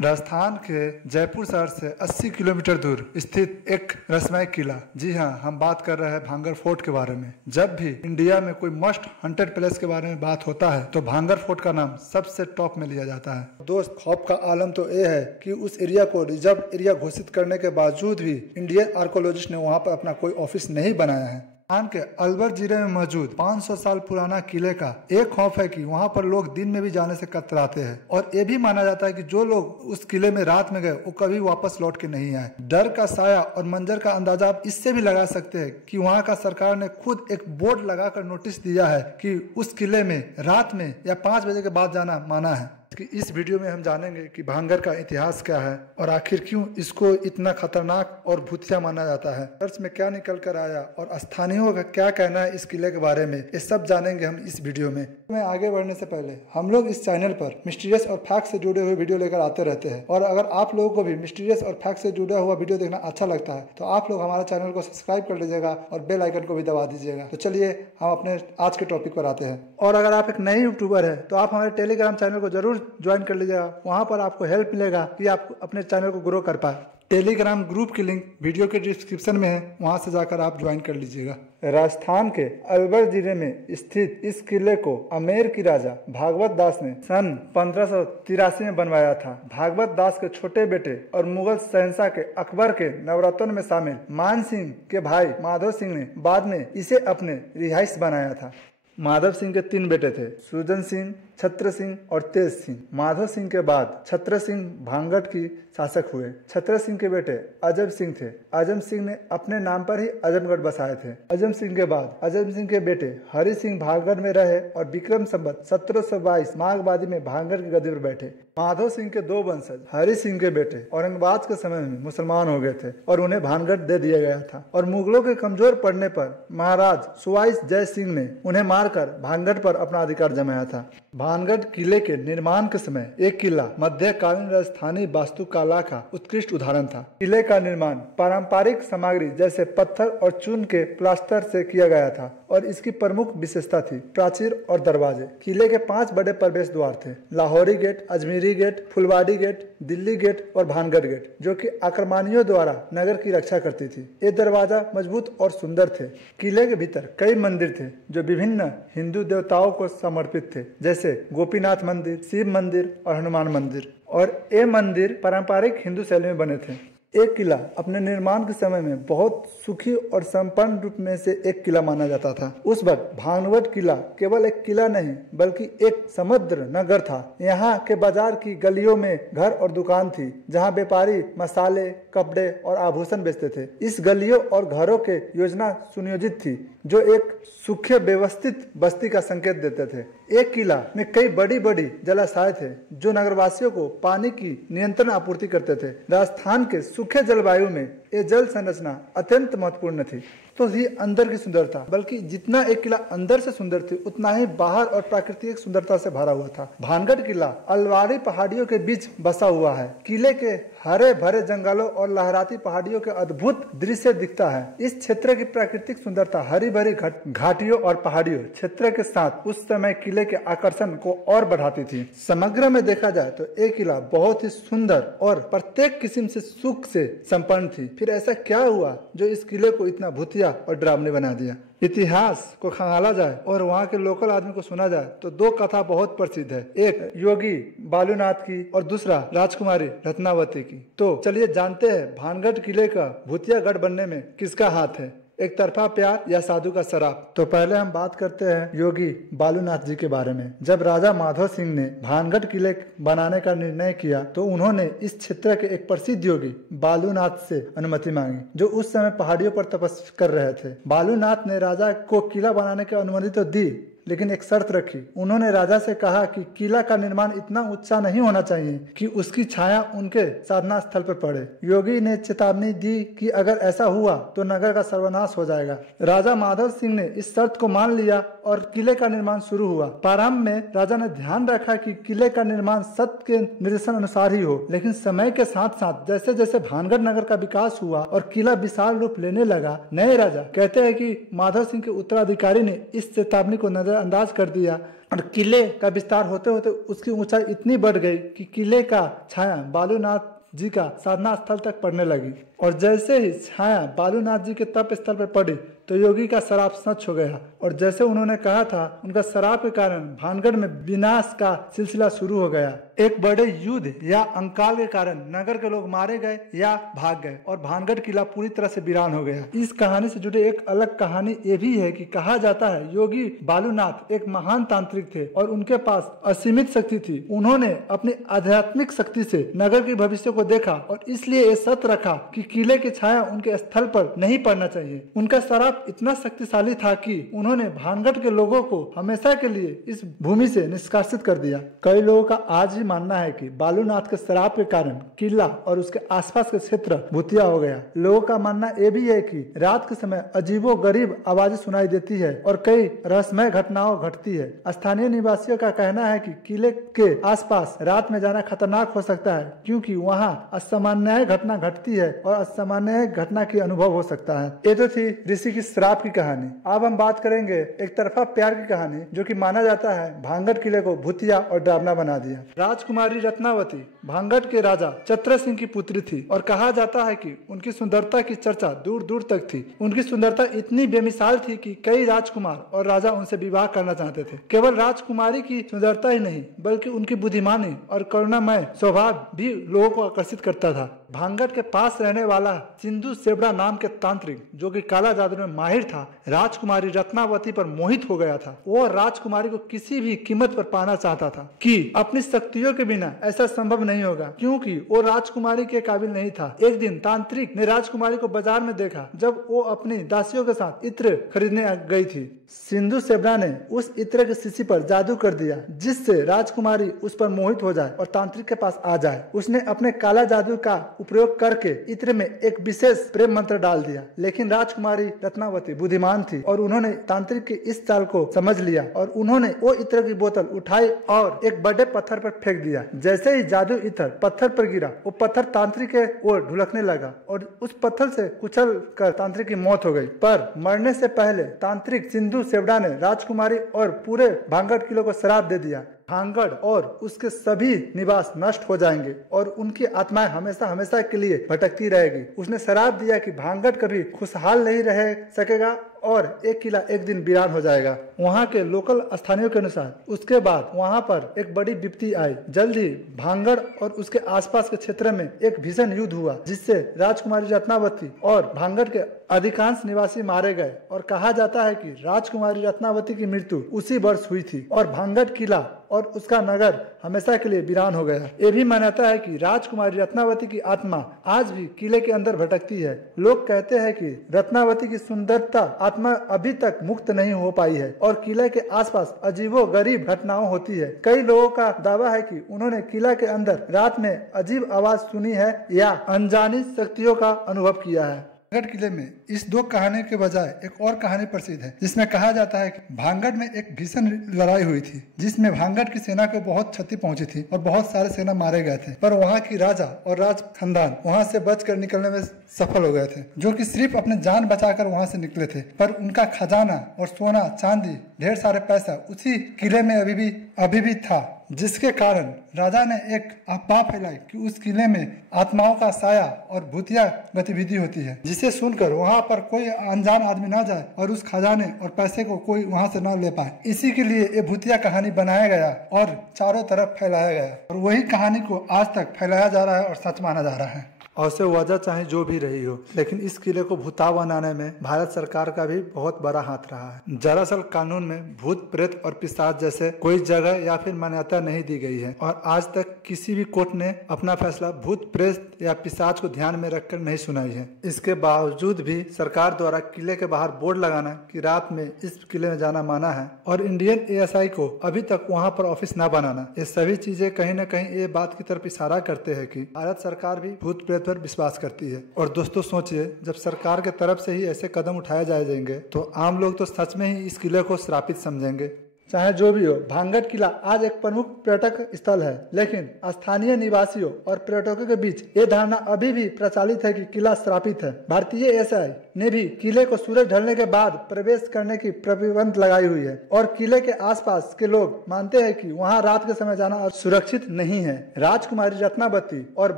राजस्थान के जयपुर शहर से 80 किलोमीटर दूर स्थित एक रहस्यमय किला। जी हाँ, हम बात कर रहे हैं भांगर फोर्ट के बारे में। जब भी इंडिया में कोई मोस्ट हंटेड प्लेस के बारे में बात होता है तो भांगर फोर्ट का नाम सबसे टॉप में लिया जाता है। दोस्त, खौफ का आलम तो ये है कि उस एरिया को रिजर्व एरिया घोषित करने के बावजूद भी इंडियन आर्कोलॉजिस्ट ने वहाँ पर अपना कोई ऑफिस नहीं बनाया है। राजस्थान के अलवर जिले में मौजूद 500 साल पुराना किले का एक खौफ है कि वहां पर लोग दिन में भी जाने से कतराते हैं और ये भी माना जाता है कि जो लोग उस किले में रात में गए वो कभी वापस लौट के नहीं आए। डर का साया और मंजर का अंदाजा आप इससे भी लगा सकते हैं कि वहां का सरकार ने खुद एक बोर्ड लगाकर नोटिस दिया है कि उस किले में रात में या 5 बजे के बाद जाना माना है। कि इस वीडियो में हम जानेंगे कि भांगर का इतिहास क्या है और आखिर क्यों इसको इतना खतरनाक और भूतिया माना जाता है, सर्च में क्या निकल कर आया और स्थानीयों का क्या कहना है इस किले के बारे में, ये सब जानेंगे हम इस वीडियो में। आगे बढ़ने से पहले हम लोग इस चैनल पर मिस्टीरियस और फैक्ट से जुड़े हुए वीडियो लेकर आते रहते हैं और अगर आप लोगों को भी मिस्टीरियस और फैक्ट से जुड़ा हुआ वीडियो देखना अच्छा लगता है तो आप लोग हमारे चैनल को सब्सक्राइब कर लीजिएगा और बेल आइकन को भी दबा दीजिएगा। तो चलिए हम अपने आज के टॉपिक पर आते हैं। और अगर आप एक नए यूट्यूबर है तो आप हमारे टेलीग्राम चैनल को जरूर ज्वाइन कर लीजिएगा। वहां पर आपको हेल्प मिलेगा कि आप अपने चैनल को ग्रो कर पाए। टेलीग्राम ग्रुप की लिंक वीडियो के डिस्क्रिप्शन में है, वहां से जाकर आप ज्वाइन कर लीजिएगा। राजस्थान के अलवर जिले में स्थित इस किले को अमेर की राजा भागवत दास ने सन 1583 में बनवाया था। भागवत दास के छोटे बेटे और मुगल शहंशाह के अकबर के नवरत्न में शामिल मान सिंह के भाई माधव सिंह ने बाद में इसे अपने रिहाइश बनाया था। माधव सिंह के 3 बेटे थे, सुजन सिंह, छत्र सिंह और तेज सिंह। माधव सिंह के बाद छत्र सिंह भांगड़ की शासक हुए। छत्र सिंह के बेटे अजम सिंह थे। अजम सिंह ने अपने नाम पर ही अजमगढ़ बसाए थे। अजम सिंह के बाद अजम सिंह के बेटे हरि सिंह भांगड़ में रहे और विक्रम संवत 1722 माघवादी में भांगड़ की गद्दी पर बैठे। माधव सिंह के 2 वंशज हरि सिंह के बेटे औरंगाबाद के समय में मुसलमान हो गए थे और उन्हें भानगढ़ दे दिया गया था और मुगलों के कमजोर पड़ने पर महाराज सुवाइस जय सिंह ने उन्हें मारकर भानगढ़ पर अपना अधिकार जमाया था। भानगढ़ किले के निर्माण के समय एक किला मध्यकालीन राजस्थानी वास्तुकला का उत्कृष्ट उदाहरण था। किले का निर्माण पारंपरिक सामग्री जैसे पत्थर और चून के प्लास्टर से किया गया था और इसकी प्रमुख विशेषता थी प्राचीर और दरवाजे। किले के 5 बड़े प्रवेश द्वार थे, लाहौरी गेट, अजमेरी गेट, फुलवाड़ी गेट, दिल्ली गेट और भानगढ़ गेट, जो कि आक्रमणियों द्वारा नगर की रक्षा करती थी। ये दरवाजा मजबूत और सुंदर थे। किले के भीतर कई मंदिर थे जो विभिन्न हिंदू देवताओं को समर्पित थे, जैसे गोपीनाथ मंदिर, शिव मंदिर और हनुमान मंदिर। और ये मंदिर पारंपरिक हिंदू शैली में बने थे। एक किला अपने निर्माण के समय में बहुत सुखी और संपन्न रूप में से एक किला माना जाता था। उस वक्त भानगढ़ किला केवल एक किला नहीं बल्कि एक समुद्र नगर था। यहाँ के बाजार की गलियों में घर और दुकान थी जहाँ व्यापारी मसाले, कपड़े और आभूषण बेचते थे। इस गलियों और घरों के योजना सुनियोजित थी जो एक सुखे व्यवस्थित बस्ती का संकेत देते थे। एक किला में कई बड़ी बड़ी जलाशय थे जो नगरवासियों को पानी की नियंत्रण आपूर्ति करते थे। राजस्थान के सूखे जलवायु में ये जल संरचना अत्यंत महत्वपूर्ण थी। तो ही अंदर की सुंदरता, बल्कि जितना एक किला अंदर से सुंदर थी उतना ही बाहर और प्राकृतिक सुंदरता से भरा हुआ था। भानगढ़ किला अलवारी पहाड़ियों के बीच बसा हुआ है। किले के हरे भरे जंगलों और लहराती पहाड़ियों के अद्भुत दृश्य दिखता है। इस क्षेत्र की प्राकृतिक सुंदरता हरी भरी घाटियों और पहाड़ियों क्षेत्र के साथ उस समय किले के आकर्षण को और बढ़ाती थी। समग्र में देखा जाए तो एक किला बहुत ही सुंदर और प्रत्येक किस्म से सुख से संपन्न थी। फिर ऐसा क्या हुआ जो इस किले को इतना भूतिया और डरावने बना दिया? इतिहास को खंगाला जाए और वहाँ के लोकल आदमी को सुना जाए तो 2 कथा बहुत प्रसिद्ध है, एक योगी बालूनाथ की और दूसरा राजकुमारी रत्नावती की। तो चलिए जानते हैं भानगढ़ किले का भूतिया गढ़ बनने में किसका हाथ है, एक तरफा प्यार या साधु का शराब। तो पहले हम बात करते हैं योगी बालूनाथ जी के बारे में। जब राजा माधव सिंह ने भानगढ़ किले बनाने का निर्णय किया तो उन्होंने इस क्षेत्र के एक प्रसिद्ध योगी बालूनाथ से अनुमति मांगी जो उस समय पहाड़ियों पर तपस्या कर रहे थे। बालूनाथ ने राजा को किला बनाने की अनुमति तो दी लेकिन एक शर्त रखी। उन्होंने राजा से कहा कि किला का निर्माण इतना ऊंचा नहीं होना चाहिए कि उसकी छाया उनके साधना स्थल पर पड़े। योगी ने चेतावनी दी कि अगर ऐसा हुआ तो नगर का सर्वनाश हो जाएगा। राजा माधव सिंह ने इस शर्त को मान लिया और किले का निर्माण शुरू हुआ। प्रारंभ में राजा ने ध्यान रखा कि किले का निर्माण सत्य के निर्देशन अनुसार ही हो, लेकिन समय के साथ साथ जैसे जैसे भानगढ़ नगर का विकास हुआ और किला विशाल रूप लेने लगा, नए राजा कहते हैं कि माधव सिंह के उत्तराधिकारी ने इस चेतावनी को नजरअंदाज कर दिया और किले का विस्तार होते होते उसकी ऊंचाई इतनी बढ़ गई कि किले का छाया बालूनाथ जी का साधना स्थल तक पड़ने लगी। और जैसे ही छाया बालूनाथ जी के तप स्थल पर पड़ी तो योगी का श्राप सच हो गया। और जैसे उन्होंने कहा था, उनका श्राप के कारण भानगढ़ में विनाश का सिलसिला शुरू हो गया। एक बड़े युद्ध या अंकाल के कारण नगर के लोग मारे गए या भाग गए और भानगढ़ किला पूरी तरह से वीरान हो गया। इस कहानी से जुड़े एक अलग कहानी ये भी है कि कहा जाता है योगी बालूनाथ एक महान तांत्रिक थे और उनके पास असीमित शक्ति थी। उन्होंने अपनी आध्यात्मिक शक्ति से नगर के भविष्य को देखा और इसलिए ये सत्य रखा कि किले की छाया उनके स्थल पर नहीं पड़ना चाहिए। उनका श्राप इतना शक्तिशाली था कि उन्होंने भानगढ़ के लोगों को हमेशा के लिए इस भूमि से निष्कासित कर दिया। कई लोगों का आज ही मानना है कि बालूनाथ के श्राप के कारण किला और उसके आसपास के क्षेत्र भूतिया हो गया। लोगों का मानना यह भी है कि रात के समय अजीबो गरीब आवाजें सुनाई देती है और कई रहस्यमय घटनाओं घटती है। स्थानीय निवासियों का कहना है कि किले के आसपास रात में जाना खतरनाक हो सकता है क्योंकि वहाँ असामान्य घटना घटती है और असामान्य घटना की अनुभव हो सकता है। ये तो थी ऋषि की श्राप की कहानी। अब हम बात करेंगे एक तरफा प्यार की कहानी जो कि माना जाता है भानगढ़ किले को भूतिया और डरावना बना दिया। राजकुमारी रत्नावती भानगढ़ के राजा चत्र सिंह की पुत्री थी और कहा जाता है कि उनकी सुंदरता की चर्चा दूर दूर तक थी। उनकी सुंदरता इतनी बेमिसाल थी कि कई राजकुमार और राजा उनसे विवाह करना चाहते थे। केवल राजकुमारी की सुंदरता ही नहीं बल्कि उनकी बुद्धिमानी और करुणामय स्वभाव भी लोगों को आकर्षित करता था। भानगढ़ के पास रहने वाला सिंधु सेबड़ा नाम के तांत्रिक जो कि काला जादू में माहिर था, राजकुमारी रत्नावती पर मोहित हो गया था। वो राजकुमारी को किसी भी कीमत पर पाना चाहता था कि अपनी शक्तियों के बिना ऐसा संभव नहीं होगा क्योंकि वो राजकुमारी के काबिल नहीं था। एक दिन तांत्रिक ने राजकुमारी को बाजार में देखा जब वो अपनी दासियों के साथ इत्र खरीदने गई थी। सिंधु सेबड़ा ने उस इत्र की शीशी पर जादू कर दिया जिससे राजकुमारी उस पर मोहित हो जाए और तांत्रिक के पास आ जाए। उसने अपने काला जादू का उपयोग करके इत्र में एक विशेष प्रेम मंत्र डाल दिया, लेकिन राजकुमारी रत्नावती बुद्धिमान थी और उन्होंने तांत्रिक के इस चाल को समझ लिया और उन्होंने वो इत्र की बोतल उठाई और एक बड़े पत्थर पर फेंक दिया। जैसे ही जादू इत्र पत्थर पर गिरा वो पत्थर तांत्रिक के ओर ढुलकने लगा और उस पत्थर से कुचल कर तांत्रिक की मौत हो गई। पर मरने से पहले तांत्रिक सिंधु सेबड़ा ने राजकुमारी और पूरे भानगढ़ किले को श्राप दे दिया। भानगढ़ और उसके सभी निवास नष्ट हो जाएंगे और उनकी आत्माएं हमेशा हमेशा के लिए भटकती रहेगी। उसने श्राप दिया कि भानगढ़ कभी खुशहाल नहीं रह सकेगा और एक किला एक दिन वीरान हो जाएगा। वहाँ के लोकल स्थानियों के अनुसार उसके बाद वहाँ पर एक बड़ी विपत्ति आई। जल्द ही भानगढ़ और उसके आसपास के क्षेत्र में एक भीषण युद्ध हुआ जिससे राजकुमारी रत्नावती और भानगढ़ के अधिकांश निवासी मारे गए और कहा जाता है कि राजकुमारी रत्नावती की मृत्यु उसी वर्ष हुई थी और भानगढ़ किला और उसका नगर हमेशा के लिए वीरान हो गया। ये भी मान्यता है कि राजकुमारी रत्नावती की आत्मा आज भी किले के अंदर भटकती है। लोग कहते हैं कि रत्नावती की सुंदरता आत्मा अभी तक मुक्त नहीं हो पाई है और किले के आसपास अजीबो गरीब घटनाओं होती है। कई लोगों का दावा है कि उन्होंने किला के अंदर रात में अजीब आवाज सुनी है या अनजानी शक्तियों का अनुभव किया है। भानगढ़ किले में इस दो कहानी के बजाय एक और कहानी प्रसिद्ध है जिसमें कहा जाता है कि भानगढ़ में एक भीषण लड़ाई हुई थी जिसमें भानगढ़ की सेना को बहुत क्षति पहुंची थी और बहुत सारे सेना मारे गए थे, पर वहां की राजा और राज खानदान वहां से बचकर निकलने में सफल हो गए थे, जो कि सिर्फ अपने जान बचाकर वहां से निकले थे। पर उनका खजाना और सोना चांदी ढेर सारे पैसा उसी किले में अभी भी था, जिसके कारण राजा ने एक अफवाह फैलाई कि उस किले में आत्माओं का साया और भूतिया गतिविधि होती है, जिसे सुनकर वहां पर कोई अनजान आदमी ना जाए और उस खजाने और पैसे को कोई वहां से ना ले पाए। इसी के लिए ये भूतिया कहानी बनाया गया और चारों तरफ फैलाया गया और वही कहानी को आज तक फैलाया जा रहा है और सच माना जा रहा है। और से वजह चाहे जो भी रही हो, लेकिन इस किले को भूता बनाने में भारत सरकार का भी बहुत बड़ा हाथ रहा है। दरअसल कानून में भूत प्रेत और पिशाच जैसे कोई जगह या फिर मान्यता नहीं दी गई है और आज तक किसी भी कोर्ट ने अपना फैसला भूत प्रेत या पिशाच को ध्यान में रखकर नहीं सुनाई है। इसके बावजूद भी सरकार द्वारा किले के बाहर बोर्ड लगाना कि रात में इस किले में जाना माना है और इंडियन ASI को अभी तक वहाँ पर ऑफिस न बनाना, ये सभी चीजें कहीं न कहीं ये बात की तरफ इशारा करते हैं कि भारत सरकार भी भूत प्रेत पर विश्वास करती है। और दोस्तों सोचिए, जब सरकार के तरफ से ही ऐसे कदम उठाए जाएंगे तो आम लोग तो सच में ही इस किले को श्रापित समझेंगे। चाहे जो भी हो, भानगढ़ किला आज एक प्रमुख पर्यटक स्थल है, लेकिन स्थानीय निवासियों और पर्यटकों के बीच ये धारणा अभी भी प्रचलित है कि किला श्रापित है। भारतीय ASI ने भी किले को सूरज ढलने के बाद प्रवेश करने की प्रतिबंध लगाई हुई है और किले के आसपास के लोग मानते हैं कि वहां रात के समय जाना सुरक्षित नहीं है। राजकुमारी रत्नावती और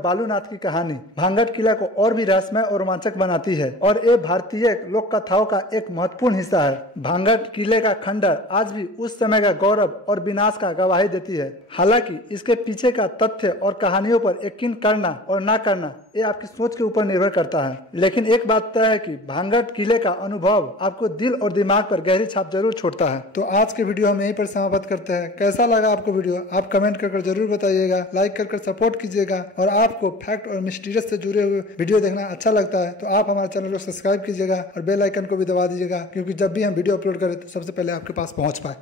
बालूनाथ की कहानी भांगड़ किला को और भी रहस्यमय और रोमांचक बनाती है और ये भारतीय लोक कथाओं का एक महत्वपूर्ण हिस्सा है। भांगड़ किले का खंडर आज भी उस समय का गौरव और विनाश का गवाही देती है। हालांकि इसके पीछे का तथ्य और कहानियों पर यकीन करना और ना करना ये आपकी सोच के ऊपर निर्भर करता है, लेकिन एक बात तय है कि भांगड़ किले का अनुभव आपको दिल और दिमाग पर गहरी छाप जरूर छोड़ता है। तो आज के वीडियो हम यहीं पर समाप्त करते हैं। कैसा लगा आपको वीडियो आप कमेंट कर जरूर बताइएगा, लाइक कर सपोर्ट कीजिएगा और आपको फैक्ट और मिस्टीरियस से जुड़े हुए वीडियो देखना अच्छा लगता है तो आप हमारे चैनल को सब्सक्राइब कीजिएगा और बेल आइकन को भी दबा दीजिएगा, क्योंकि जब भी हम वीडियो अपलोड करें तो सबसे पहले आपके पास पहुंच पाए।